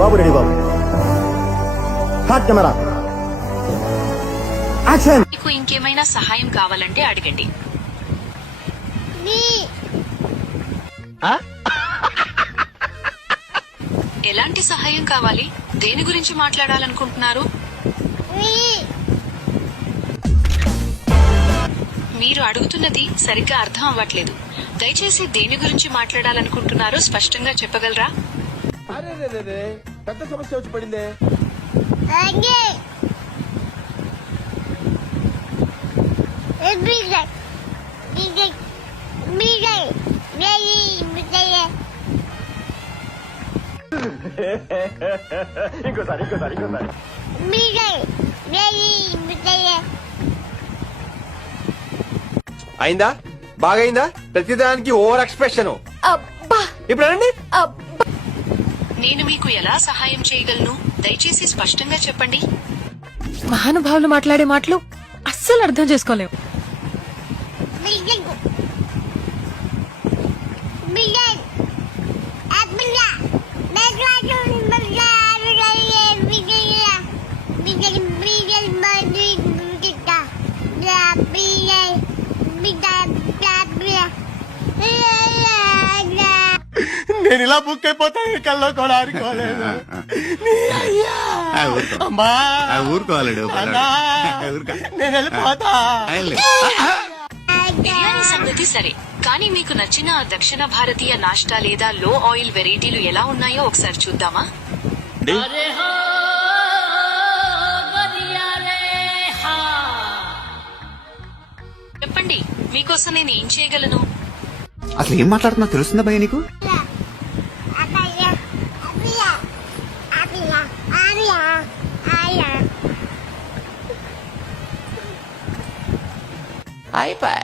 బాబు ready బాబు. Hot camera action. మీకు ఇంకేమైనా సహాయం కావాలంటే అడగండి. ఎలాంటి సహాయం కావాలి? దేని గురించి మాట్లాడాలనుకుంటున్నారు? మీరు అడుగుతున్నది సరిగ్గా అర్థం అవ్వట్లేదు. దయచేసి దేని గురించి మాట్లాడాలనుకుంటున్నారో స్పష్టంగా చెప్పగలరా? పెద్ద సమస్య వచ్చి పడిందే. ఇంకోసారి అయిందా? బాగైందా? ప్రతిదానికి ఓవర్ ఎక్స్ప్రెషన్. ఇప్పుడు అనండి. నేను మీకు ఎలా సహాయం చేయగలను? దయచేసి స్పష్టంగా చెప్పండి. మహానుభావులు మాట్లాడే మాటలు అస్సలు అర్థం చేసుకోలేవు. నేను ఇలా బుక్ అయిపోతాను కల్లో కూడా అనుకోలేదు. ఊరుకోవాలడు నేను వెళ్ళిపోతా. బిర్యానీ సంగతి సరే, కానీ మీకు నచ్చిన దక్షిణ భారతీయ నాష్టా లేదా లో ఆయిల్ వెరైటీలు ఎలా ఉన్నాయో ఒకసారి చూద్దామా? చెప్పండి, మీకోసం నేను ఏం చేయగలను? అసలు ఏం మాట్లాడుతున్నా తెలుస్తుందా భయ్య నీకు? అయిపోయి